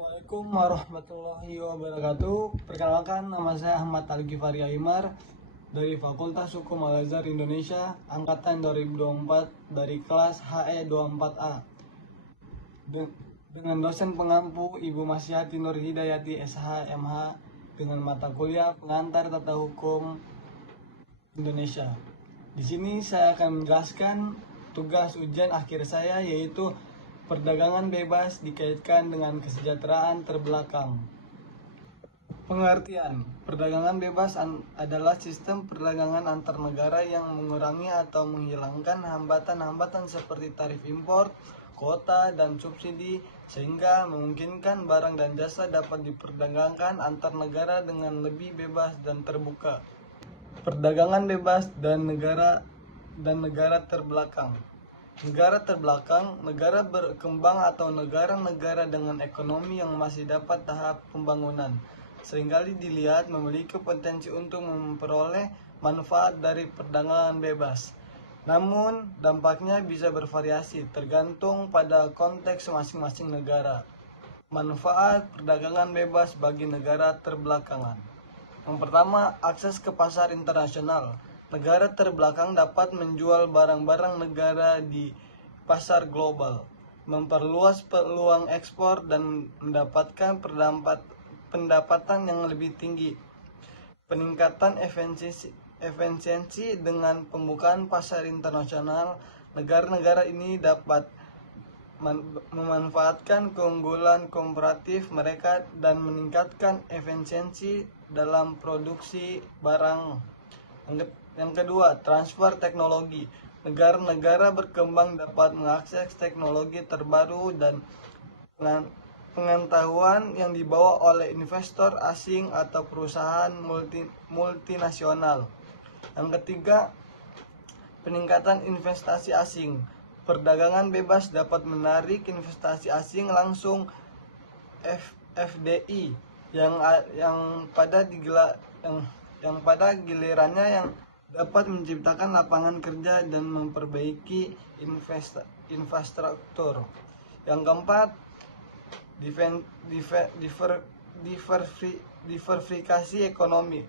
Assalamualaikum warahmatullahi wabarakatuh. Perkenalkan, nama saya Ahmad Al-Ghifari Aymar dari Fakultas Hukum Al-Azhar Indonesia, angkatan 2024 dari kelas HE24A. Dengan dosen pengampu Ibu Masyiati Nur Hidayati SH.MH dengan mata kuliah Pengantar Tata Hukum Indonesia. Di sini saya akan menjelaskan tugas ujian akhir saya, yaitu perdagangan bebas dikaitkan dengan kesejahteraan terbelakang. Pengertian: perdagangan bebas adalah sistem perdagangan antar negara yang mengurangi atau menghilangkan hambatan-hambatan seperti tarif impor, kuota, dan subsidi, sehingga memungkinkan barang dan jasa dapat diperdagangkan antar negara dengan lebih bebas dan terbuka. Perdagangan bebas dan negara terbelakang. Negara terbelakang, negara berkembang atau negara-negara dengan ekonomi yang masih dapat tahap pembangunan, seringkali dilihat memiliki potensi untuk memperoleh manfaat dari perdagangan bebas. Namun, dampaknya bisa bervariasi tergantung pada konteks masing-masing negara. Manfaat perdagangan bebas bagi negara terbelakangan. Yang pertama, akses ke pasar internasional. Negara terbelakang dapat menjual barang-barang negara di pasar global, memperluas peluang ekspor, dan mendapatkan pendapatan yang lebih tinggi. Peningkatan efisiensi dengan pembukaan pasar internasional. Negara-negara ini dapat memanfaatkan keunggulan komparatif mereka dan meningkatkan efisiensi dalam produksi barang. Yang kedua, transfer teknologi. Negara-negara berkembang dapat mengakses teknologi terbaru dan pengetahuan yang dibawa oleh investor asing atau perusahaan multinasional. Yang ketiga, peningkatan investasi asing. Perdagangan bebas dapat menarik investasi asing langsung FDI yang pada gilirannya yang dapat menciptakan lapangan kerja dan memperbaiki infrastruktur. Yang keempat, diversifikasi ekonomi.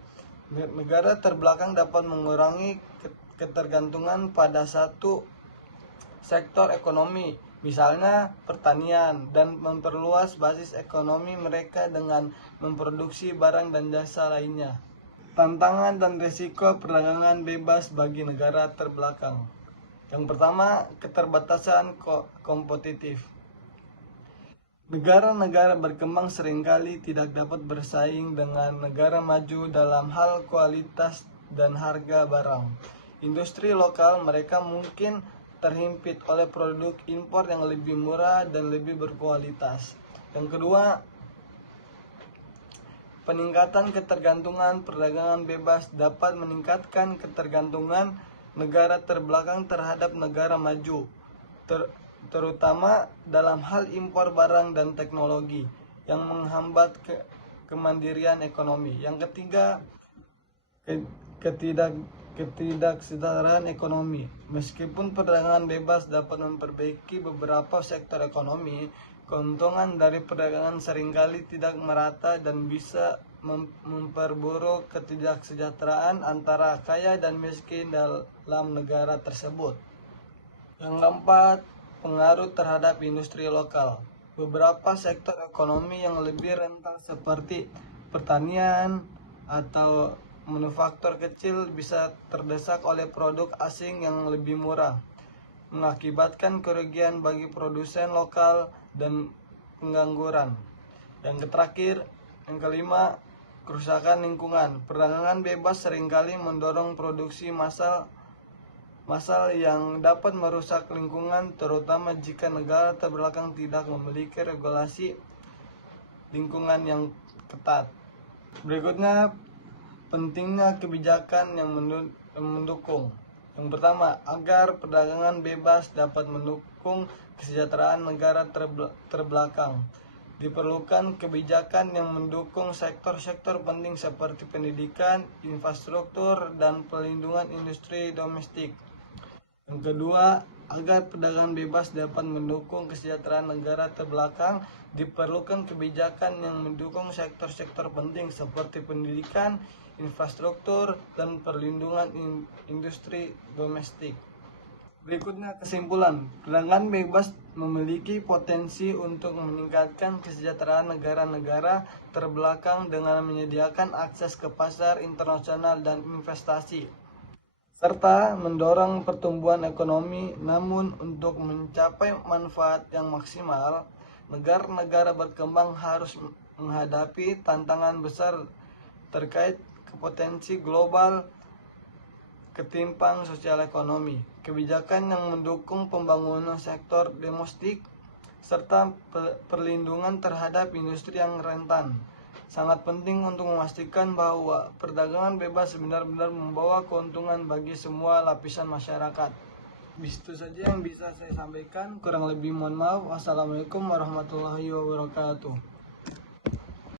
Negara terbelakang dapat mengurangi ketergantungan pada satu sektor ekonomi, misalnya pertanian, dan memperluas basis ekonomi mereka dengan memproduksi barang dan jasa lainnya. Tantangan dan risiko perdagangan bebas bagi negara terbelakang. Yang pertama, keterbatasan kompetitif. Negara-negara berkembang seringkali tidak dapat bersaing dengan negara maju dalam hal kualitas dan harga barang. Industri lokal mereka mungkin terhimpit oleh produk impor yang lebih murah dan lebih berkualitas. Yang kedua, peningkatan ketergantungan. Perdagangan bebas dapat meningkatkan ketergantungan negara terbelakang terhadap negara maju, terutama dalam hal impor barang dan teknologi yang menghambat kemandirian ekonomi. Yang ketiga, ketidaksetaraan ekonomi. Meskipun perdagangan bebas dapat memperbaiki beberapa sektor ekonomi, keuntungan dari perdagangan seringkali tidak merata dan bisa memperburuk ketidaksejahteraan antara kaya dan miskin dalam negara tersebut. Yang keempat, pengaruh terhadap industri lokal. Beberapa sektor ekonomi yang lebih rentan seperti pertanian atau manufaktur kecil bisa terdesak oleh produk asing yang lebih murah, mengakibatkan kerugian bagi produsen lokal dan pengangguran. Yang terakhir, yang kelima, kerusakan lingkungan. Perdagangan bebas seringkali mendorong produksi massal yang dapat merusak lingkungan, terutama jika negara terbelakang tidak memiliki regulasi lingkungan yang ketat. Berikutnya, pentingnya kebijakan yang mendukung. Yang pertama, agar perdagangan bebas dapat mendukung kesejahteraan negara terbelakang, diperlukan kebijakan yang mendukung sektor-sektor penting seperti pendidikan, infrastruktur, dan pelindungan industri domestik. Yang kedua, Agar perdagangan bebas dapat mendukung kesejahteraan negara terbelakang, diperlukan kebijakan yang mendukung sektor-sektor penting seperti pendidikan, infrastruktur, dan perlindungan industri domestik. Berikutnya kesimpulan, perdagangan bebas memiliki potensi untuk meningkatkan kesejahteraan negara-negara terbelakang dengan menyediakan akses ke pasar internasional dan investasi, serta mendorong pertumbuhan ekonomi. Namun untuk mencapai manfaat yang maksimal, negara-negara berkembang harus menghadapi tantangan besar terkait potensi global, ketimpang sosial ekonomi, kebijakan yang mendukung pembangunan sektor domestik, serta perlindungan terhadap industri yang rentan. Sangat penting untuk memastikan bahwa perdagangan bebas benar-benar membawa keuntungan bagi semua lapisan masyarakat. Itu saja yang bisa saya sampaikan. Kurang lebih mohon maaf. Wassalamualaikum warahmatullahi wabarakatuh.